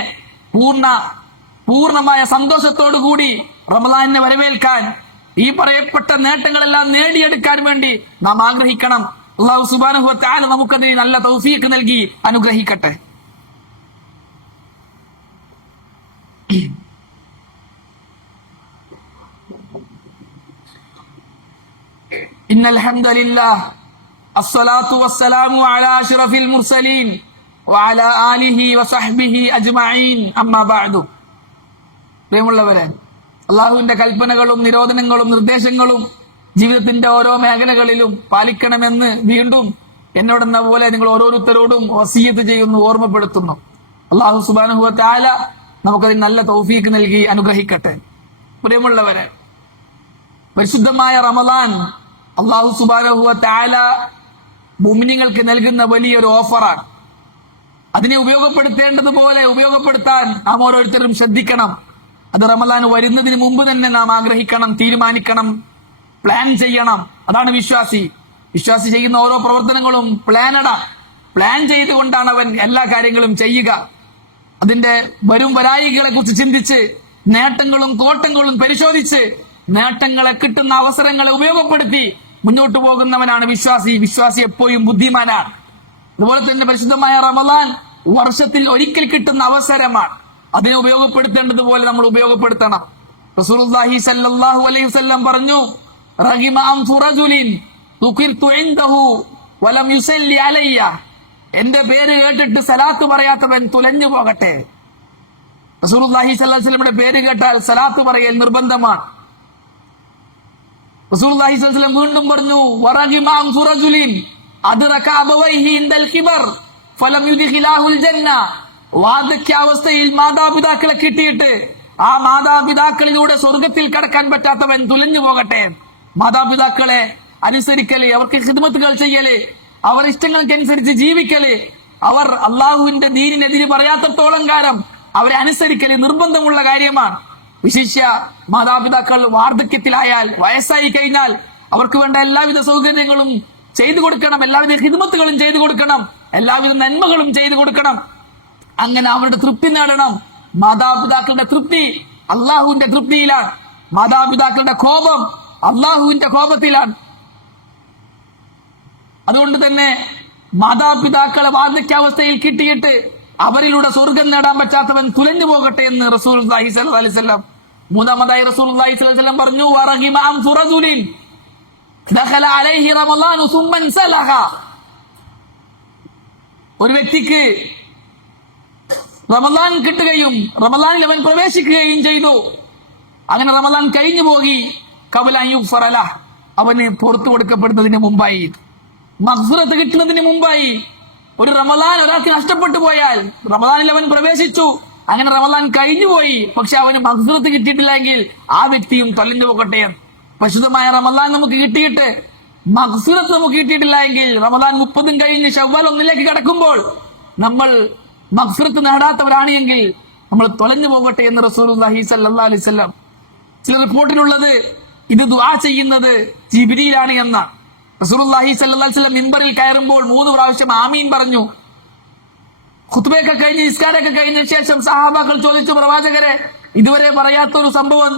പൂർണ്ണമായ സന്തോഷത്തോടുകൂടി റമളാനെ വരവേൽക്കാൻ, ഈ പറയപ്പെട്ട നേട്ടങ്ങളെല്ലാം നേടിയെടുക്കാൻ വേണ്ടി നാം ആഗ്രഹിക്കണം. അല്ലാഹു സുബ്ഹാനഹു വ തആല നമുക്കതിന് നല്ല തൗഫീഖ് നൽകി അനുഗ്രഹിക്കട്ടെ. ഇന്നൽ ഹംദലില്ലാഹ് അസ്സലാത്തു വസ്സലാമു അലാ അഷ്റഫിൽ മുർസലീൻ വഅലാ ആലിഹി വസഹ്ബിഹി അജ്മഈൻ. അമ്മാ ബഅദു. പ്രിയമുള്ളവരെ, അള്ളാഹുവിന്റെ കൽപ്പനകളും നിരോധനങ്ങളും നിർദ്ദേശങ്ങളും ജീവിതത്തിന്റെ ഓരോ മേഖലകളിലും പാലിക്കണമെന്ന് വീണ്ടും എന്നോടെന്ന പോലെ നിങ്ങൾ ഓരോരുത്തരോടും വസിയത്ത് ചെയ്യുന്നു, ഓർമ്മപ്പെടുത്തുന്നു. അള്ളാഹു സുബ്ഹാനഹു വ തആല നമുക്കതിന് നല്ല തൗഫീഖ് നൽകി അനുഗ്രഹിക്കട്ടെ. പ്രിയമുള്ളവരെ, പരിശുദ്ധമായ റമളാൻ അള്ളാഹു സുബ്ഹാനഹു വ തആല മുഅ്മിനീങ്ങൾക്ക് നൽകുന്ന വലിയൊരു ഓഫറാണ്. അതിനെ ഉപയോഗപ്പെടുത്തേണ്ടതുപോലെ ഉപയോഗപ്പെടുത്താൻ നാം ഓരോരുത്തരും ശ്രദ്ധിക്കണം. അത് റമദാൻ വരുന്നതിന് മുമ്പ് തന്നെ നാം ആഗ്രഹിക്കണം, തീരുമാനിക്കണം, പ്ലാൻ ചെയ്യണം. അതാണ് വിശ്വാസി. വിശ്വാസി ചെയ്യുന്ന ഓരോ പ്രവർത്തനങ്ങളും പ്ലാൻ ചെയ്തുകൊണ്ടാണ് അവൻ എല്ലാ കാര്യങ്ങളും ചെയ്യുക. അതിന്റെ വരും വരായികളെ കുറിച്ച് ചിന്തിച്ച് നേട്ടങ്ങളും കോട്ടങ്ങളും പരിശോധിച്ച് നേട്ടങ്ങളെ കിട്ടുന്ന അവസരങ്ങളെ ഉപയോഗപ്പെടുത്തി മുന്നോട്ട് പോകുന്നവനാണ് വിശ്വാസി. വിശ്വാസി എപ്പോഴും ബുദ്ധിമാനാണ്. അതുപോലെ തന്നെ പരിശുദ്ധമായ റമദാൻ വർഷത്തിൽ ഒരിക്കൽ കിട്ടുന്ന അവസരമാണ്. അതിനെ ഉപയോഗപ്പെടുത്തേണ്ടതുപോലെ നമ്മൾ ഉപയോഗപ്പെടുത്തണം. റസൂലുള്ളാഹി സ്വല്ലല്ലാഹു അലൈഹി വസല്ലം പറഞ്ഞു, റഹിമ അൻഫു റജുലിൻ ദുഖിർതു ഇൻദഹു വലം യുസല്ലി അലയ്യ. എന്റെ പേര് കേട്ടിട്ട് സലാത്ത് പറയാത്തവൻ തുലഞ്ഞു പോകട്ടെ. റസൂലുള്ളാഹി സ്വല്ലല്ലാഹു അലൈഹി വസല്ലമയുടെ പേര് കേട്ടാൽ സലാത്ത് പറയൽ നിർബന്ധമാണ്. റസൂലുള്ളാഹി സ്വല്ലല്ലാഹു അലൈഹി വസല്ലം വീണ്ടും പറഞ്ഞു, വറഹിമ അൻഫു റജുലിൻ അദ്റക അബവൈഹി ഇൻദൽ കിബർ ഫലം യുദ്ഖിലാഹുൽ ജന്ന. വാർദ്ധക്യാവസ്ഥയിൽ മാതാപിതാക്കളെ കിട്ടിയിട്ട് ആ മാതാപിതാക്കളിലൂടെ സ്വർഗത്തിൽ കടക്കാൻ പറ്റാത്തവൻ തുലഞ്ഞു പോകട്ടെ. മാതാപിതാക്കളെ അനുസരിക്കല്, അവർക്ക് ഖിദ്മത്തുകൾ ചെയ്യല്, അവർ ഇഷ്ടങ്ങൾക്കനുസരിച്ച് ജീവിക്കല്, അവർ അള്ളാഹുവിന്റെ ദീനിനെതിരെ പറയാത്തത്തോളം കാലം അവരെ അനുസരിക്കല് നിർബന്ധമുള്ള കാര്യമാണ്. വിശിഷ്യ മാതാപിതാക്കൾ വാർദ്ധക്യത്തിലായാൽ, വയസ്സായി കഴിഞ്ഞാൽ അവർക്ക് വേണ്ട എല്ലാവിധ സൗകര്യങ്ങളും ചെയ്തു കൊടുക്കണം, എല്ലാവിധ ഖിദ്മത്തുകളും ചെയ്തു കൊടുക്കണം, എല്ലാവിധ നന്മകളും ചെയ്തു കൊടുക്കണം. അങ്ങനെ അവരുടെ തൃപ്തി നേടണം. മാതാപിതാക്കളുടെ തൃപ്തി അള്ളാഹുവിന്റെ തൃപ്തിയിലാണ്. മാതാപിതാക്കളുടെ കോപം അള്ളാഹുവിന്റെ കോപത്തിലാണ്. അതുകൊണ്ട് തന്നെ മാതാപിതാക്കളെ വാർദ്ധക്യാവസ്ഥയിൽ കിട്ടിയിട്ട് അവരിലൂടെ സ്വർഗം നേടാൻ പറ്റാത്തവൻ തുലഞ്ഞു പോകട്ടെ എന്ന് റസൂലുള്ളാഹി സ്വല്ലല്ലാഹു അലൈഹി വസല്ലം. മൂന്നാമതായി റസൂലുള്ളാഹി സ്വല്ലല്ലാഹു അലൈഹി വസല്ലം പറഞ്ഞു, വറഹിമ അൻഫു റജുലിൻ ദഖല അലൈഹി റമളാനു സുമ്മ സലഹ. ഒരു വ്യക്തിക്ക് റമളാൻ കിട്ടുകയും റമളാനിൽ അവൻ പ്രവേശിക്കുകയും ചെയ്തു. അങ്ങനെ റമളാൻ കഴിഞ്ഞു പോയി. ഖബല അൻ യുഗ്ഫറ ലഹ്, അവന് പുറത്തു കൊടുക്കപ്പെടുന്നതിന് മുമ്പായി, മഗ്ഫിറത്ത് കിട്ടുന്നതിന് മുമ്പായി. ഒരു റമളാൻ ഒരാൾക്ക് നഷ്ടപ്പെട്ടു പോയാൽ, റമളാനിൽ അവൻ പ്രവേശിച്ചു, അങ്ങനെ റമളാൻ കഴിഞ്ഞുപോയി, പക്ഷെ അവന് മഗ്ഫിറത്ത് കിട്ടിയിട്ടില്ലെങ്കിൽ ആ വ്യക്തിയും തൊലഞ്ഞു പോകട്ടെ. പരിശുദ്ധമായ റമളാൻ നമുക്ക് കിട്ടിയിട്ട് മഗ്ഫിറത്ത് നമുക്ക് കിട്ടിയിട്ടില്ല എങ്കിൽ, റമളാൻ 30 കഴിഞ്ഞ് ശവ്വാൽ 1 കടക്കുമ്പോൾ നമ്മൾ മഗ്ഫിറത്ത് നേടാത്തവരാണ് എങ്കിൽ നമ്മൾ തൊലഞ്ഞു പോകട്ടെ എന്ന് റസൂലുള്ളാഹി സ്വല്ലല്ലാഹു അലൈഹി വസല്ലം. ചില റിപ്പോർട്ടിലുള്ളത് ഇത് ദുആ ചെയ്യുന്നത് ജിബ്രീലാണ് എന്ന. റസൂലുള്ളാഹി സ്വല്ലല്ലാഹു അലൈഹി വസല്ലം മിമ്പറിൽ കയറുമ്പോൾ 3 പ്രാവശ്യം ആമീൻ പറഞ്ഞു. ഖുത്ബയൊക്കെ കഴിഞ്ഞ് നിസ്കാരമൊക്കെ കഴിഞ്ഞ ശേഷം സഹാബാക്കൾ ചോദിച്ചു, പ്രവാചകരെ, ഇതുവരെ പറയാത്തൊരു സംഭവം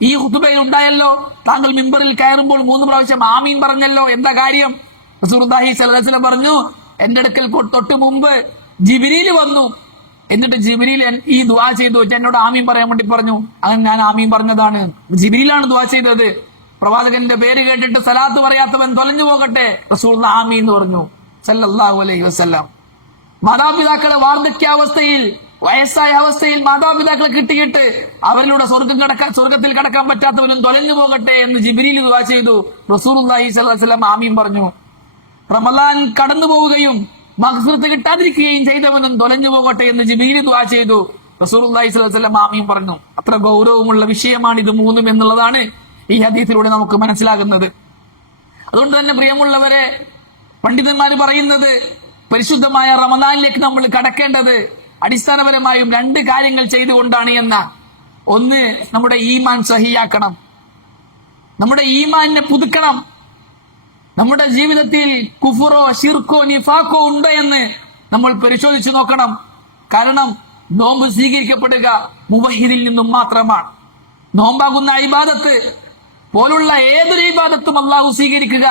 ഈ ഖുത്ബയിൽ ഉണ്ടായല്ലോ, താങ്കൾ മിമ്പറിൽ കയറുമ്പോൾ 3 പ്രാവശ്യം ആമീൻ പറഞ്ഞല്ലോ, എന്താ കാര്യം? റസൂലുള്ളാഹി സ്വല്ലല്ലാഹു അലൈഹി വസല്ലം പറഞ്ഞു, എന്റെ അടുക്കൽ തൊട്ട് മുമ്പ് ജിബ്രീൽ വന്നു, എന്നിട്ട് ജിബ്രീൽ ഈ ദുആ ചെയ്തു, എന്നോട് ആമീൻ പറയാൻ വേണ്ടി പറഞ്ഞു, അങ്ങനെ ഞാൻ ആമീൻ പറഞ്ഞതാണ്. ജിബ്രീലാണ് ദുആ ചെയ്തത്. പ്രവാചകന്റെ പേര് കേട്ടിട്ട് സലാത്ത് പറയാത്തവൻ തൊലഞ്ഞു പോകട്ടെ. റസൂലുള്ളാഹി ആമീൻ എന്ന് പറഞ്ഞു സല്ലല്ലാഹു അലൈഹി വസല്ലം. മാതാപിതാക്കളെ വാർദ്ധക്യാവസ്ഥയിൽ, വയസ്സായ അവസ്ഥയിൽ മാതാപിതാക്കളെ കിട്ടിയിട്ട് അവരിലൂടെ സ്വർഗത്തിൽ കടക്കാൻ പറ്റാത്തവനും തൊലഞ്ഞു പോകട്ടെ എന്ന് ജിബ്രീൽ ദുആ ചെയ്തു. റസൂലുള്ളാഹി സ്വല്ലല്ലാഹു അലൈഹി വസല്ലം ആമീൻ പറഞ്ഞു. റമളാൻ കടന്നു പോവുകയും മഗ്ഫിറത്ത് കിട്ടാതിരിക്കുകയും ചെയ്തവനും തൊലഞ്ഞു പോകട്ടെ എന്ന് ജിബ്രീൽ ദുആ ചെയ്തു. റസൂലുള്ളാഹി സ്വല്ലല്ലാഹു അലൈഹി വസല്ലം ആമീൻ പറഞ്ഞു. അത്ര ഗൗരവമുള്ള വിഷയമാണ് ഇത് മൂന്നും എന്നുള്ളതാണ് ഈ ഹദീസിലൂടെ നമുക്ക് മനസ്സിലാകുന്നത്. അതുകൊണ്ട് തന്നെ പ്രിയമുള്ളവരെ, പണ്ഡിതന്മാര് പറയുന്നത് പരിശുദ്ധമായ റമദാനിലേക്ക് നമ്മൾ കടക്കേണ്ടത് അടിസ്ഥാനപരമായും 2 കാര്യങ്ങൾ ചെയ്തുകൊണ്ടാണ് എന്ന. ഒന്ന്, നമ്മുടെ ഈമാൻ സഹിയാക്കണം, നമ്മുടെ ഈമാനിനെ പുതുക്കണം. നമ്മുടെ ജീവിതത്തിൽ കുഫറോ ശിർക്കോ നിഫാക്കോ ഉണ്ടോ എന്ന് നമ്മൾ പരിശോധിച്ചു നോക്കണം. കാരണം നോമ്പ് സ്വീകരിക്കപ്പെടുക മുവഹിദിൽ നിന്നും മാത്രമാണ്. നോമ്പാകുന്ന ഇബാദത്ത് പോലുള്ള ഏതൊരു ഇബാദത്തും അള്ളാഹു സ്വീകരിക്കുക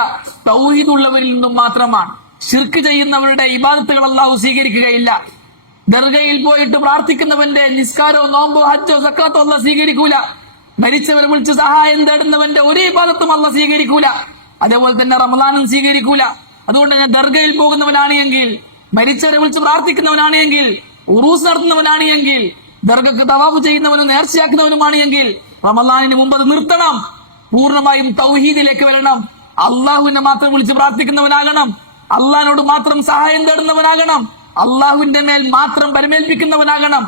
തൗഹീദുള്ളവരിൽ നിന്നും മാത്രമാണ്. ശിർക്ക് ചെയ്യുന്നവരുടെ ഇബാദത്തുകൾ അള്ളാഹു സ്വീകരിക്കുകയില്ല. ദർഗയിൽ പോയിട്ട് പ്രാർത്ഥിക്കുന്നവന്റെ നിസ്കാരോ നോമ്പോ ഹജ്ജോ സക്കാത്തോ അള്ളാഹു സ്വീകരിക്കൂല. മരിച്ചവരെ വിളിച്ച് സഹായം തേടുന്നവന്റെ ഒരു ഇബാദത്തും അള്ളാഹു സ്വീകരിക്കൂല. അതേപോലെ തന്നെ റമളാനും സ്വീകരിക്കൂല. അതുകൊണ്ട് തന്നെ ദർഗയിൽ പോകുന്നവനാണ് എങ്കിൽ, മരിച്ചവരെ വിളിച്ച് പ്രാർത്ഥിക്കുന്നവനാണ് എങ്കിൽ, ഉറൂസ് നടത്തുന്നവനാണ് എങ്കിൽ, ദർഗക്ക് തവാഫ് ചെയ്യുന്നവനും നേർച്ചയാക്കുന്നവനുമാണ് എങ്കിൽ റമളാനിന് മുമ്പ് അത് നിർത്തണം. പൂർണ്ണമായും തൗഹീദിലേക്ക് വരണം. അള്ളാഹുവിനെ മാത്രം വിളിച്ച് പ്രാർത്ഥിക്കുന്നവനാകണം. അള്ളാഹിനോട് മാത്രം സഹായം തേടുന്നവനാകണം. അള്ളാഹുവിന്റെ മേൽ മാത്രം പരമേൽപ്പിക്കുന്നവനാകണം.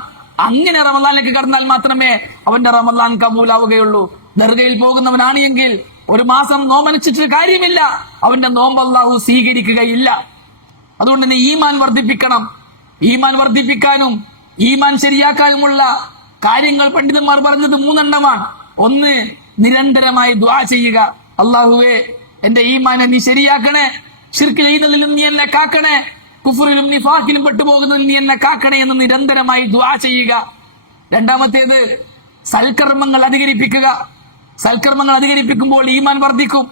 അങ്ങനെ റമളാനിലേക്ക് കടന്നാൽ മാത്രമേ അവന്റെ റമളാൻ കബൂലാവുകയുള്ളൂ. ദർഗയിൽ പോകുന്നവനാണ് എങ്കിൽ 1 മാസം നോമ്പനുഷ്ഠിച്ചിട്ട് കാര്യമില്ല, അവന്റെ നോമ്പ് അള്ളാഹു സ്വീകരിക്കുകയില്ല. അതുകൊണ്ട് തന്നെ ഈമാൻ വർദ്ധിപ്പിക്കണം. ഈമാൻ വർദ്ധിപ്പിക്കാനും ഈമാൻ ശരിയാക്കാനുമുള്ള കാര്യങ്ങൾ പണ്ഡിതന്മാർ പറഞ്ഞത് 3 എണ്ണമാണ്. ഒന്ന്, നിരന്തരമായി ദുആ ചെയ്യുക. അല്ലാഹുവേ, എന്റെ ഈമാനെ നീ ശരിയാക്കണേ, ശിർക്ക് ചെയ്യുന്നതിലും നീ എന്നെ കാക്കണേ, കുഫറിലും നിഫാഖിലും പെട്ടുപോകുന്നതിൽ നീ എന്നെ കാക്കണേ എന്ന് നിരന്തരമായി ദുആ ചെയ്യുക. രണ്ടാമത്തേത്, സൽക്കർമ്മങ്ങൾ അധികരിപ്പിക്കുക. സൽക്കർമ്മങ്ങൾ അധികരിപ്പിക്കുമ്പോൾ ഈമാൻ വർദ്ധിക്കും.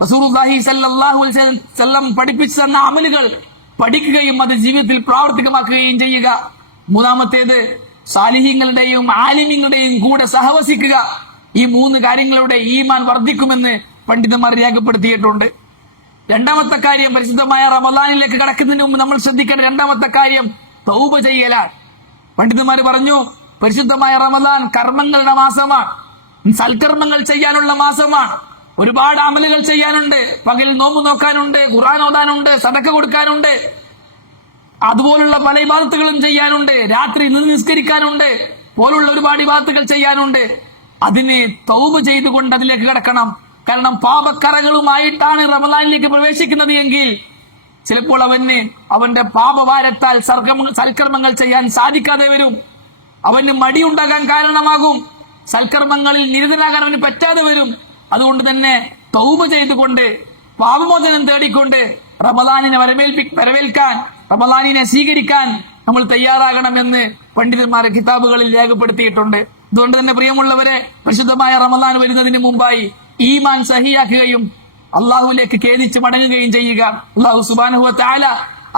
റസൂലുള്ളാഹി സ്വല്ലല്ലാഹു അലൈഹി വസല്ലം പഠിപ്പിച്ചു തന്ന അമലുകൾ പഠിക്കുകയും അത് ജീവിതത്തിൽ പ്രാവർത്തികമാക്കുകയും ചെയ്യുക. മൂന്നാമത്തേത്, സാലിഹീങ്ങളുടെയും ആലിമീങ്ങളുടെയും കൂടെ സഹവസിക്കുക. ഈ 3 കാര്യങ്ങളുടെ ഈമാൻ വർദ്ധിക്കുമെന്ന് പണ്ഡിതന്മാർ രേഖപ്പെടുത്തിയിട്ടുണ്ട്. രണ്ടാമത്തെ കാര്യം, പരിശുദ്ധമായ റമദാനിലേക്ക് കടക്കുന്നതിന് മുമ്പ് നമ്മൾ ശ്രദ്ധിക്കേണ്ട രണ്ടാമത്തെ കാര്യം തൗബ ചെയ്യലാണ്. പണ്ഡിതന്മാർ പറഞ്ഞു, പരിശുദ്ധമായ റമദാൻ കർമ്മങ്ങളുടെ മാസമാണ്, സൽക്കർമ്മങ്ങൾ ചെയ്യാനുള്ള മാസമാണ്. ഒരുപാട് അമലുകൾ ചെയ്യാനുണ്ട്. പകൽ നോമ്പ് നോക്കാനുണ്ട്, ഖുർആൻ ഓതാനുണ്ട്, സദക്ക കൊടുക്കാനുണ്ട്, അതുപോലുള്ള പല ഇബാദത്തുകളും ചെയ്യാനുണ്ട്, രാത്രി നിസ്കരിക്കാനുണ്ട്, പോലുള്ള ഒരുപാട് ഇബാദത്തുകൾ ചെയ്യാനുണ്ട്. അതിന് തൗബ ചെയ്തുകൊണ്ട് അതിലേക്ക് കടക്കണം. കാരണം പാപക്കറകളുമായിട്ടാണ് റമദാനിലേക്ക് പ്രവേശിക്കുന്നത് എങ്കിൽ ചിലപ്പോൾ അവന്റെ പാപഭാരത്താൽ സൽക്കർമ്മങ്ങൾ ചെയ്യാൻ സാധിക്കാതെ വരും. അവന് മടിയുണ്ടാകാൻ കാരണമാകും. സൽക്കർമ്മങ്ങളിൽ നിരതനാകാൻ അവന് പറ്റാതെ വരും. അതുകൊണ്ട് തന്നെ തൗബ ചെയ്തുകൊണ്ട് പാപമോചനം തേടിക്കൊണ്ട് റമദാനിനെ വരവേൽക്കാൻ, റമദാനിനെ സ്വീകരിക്കാൻ നമ്മൾ തയ്യാറാകണമെന്ന് പണ്ഡിതന്മാർ കിതാബുകളിൽ രേഖപ്പെടുത്തിയിട്ടുണ്ട്. അതുകൊണ്ട് തന്നെ പ്രിയമുള്ളവരെ, പരിശുദ്ധമായ റമദാൻ വരുന്നതിന് മുമ്പായി ഈമാൻ സഹിയാക്കുകയും അള്ളാഹുവിലേക്ക് ഖേദിച്ച് മടങ്ങുകയും ചെയ്യുക. അള്ളാഹു സുബ്ഹാനഹു വ തആല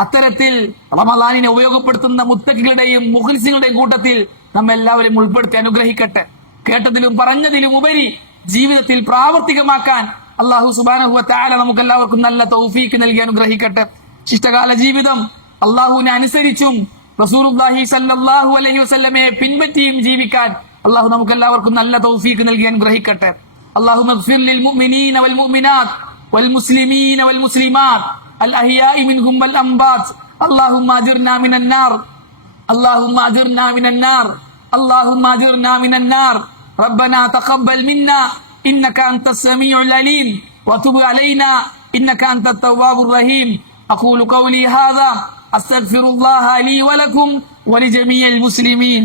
അത്തരത്തിൽ റമദാനിനെ ഉപയോഗപ്പെടുത്തുന്ന മുത്തഖികളുടെയും മുഖ്ലിസുകളുടെയും കൂട്ടത്തിൽ നമ്മെല്ലാവരും ഉൾപ്പെടുത്തി അനുഗ്രഹിക്കട്ടെ. കേട്ടതിലും പറഞ്ഞതിലും ഉപരി ജീവിതത്തിൽ പ്രാവർത്തികമാക്കാൻ അള്ളാഹു സുബ്ഹാനഹു വ തആല നമുക്കെല്ലാവർക്കും നല്ല തൗഫീക്ക് നൽകി അനുഗ്രഹിക്കട്ടെ. ശിഷ്ടകാല ജീവിതം അള്ളാഹുവിനെ അനുസരിച്ചും റസൂലുള്ളാഹി സ്വല്ലല്ലാഹു അലൈഹി വസല്ലമയെ പിൻപറ്റിയും ജീവിക്കാൻ അള്ളാഹു നമുക്കെല്ലാവർക്കും നല്ല തൗഫീക്ക് നൽകി അനുഗ്രഹിക്കട്ടെ. اللهم اغفر للمؤمنين والمؤمنات والمسلمين والمسلمات الأحياء منهم والأموات. اللهم أجرنا من النار، اللهم أجرنا من النار، اللهم أجرنا من النار. ربنا تقبل منا إنك أنت السميع العليم وتب علينا إنك أنت التواب الرحيم. أقول قولي هذا أستغفر الله لي ولكم ولجميع المسلمين.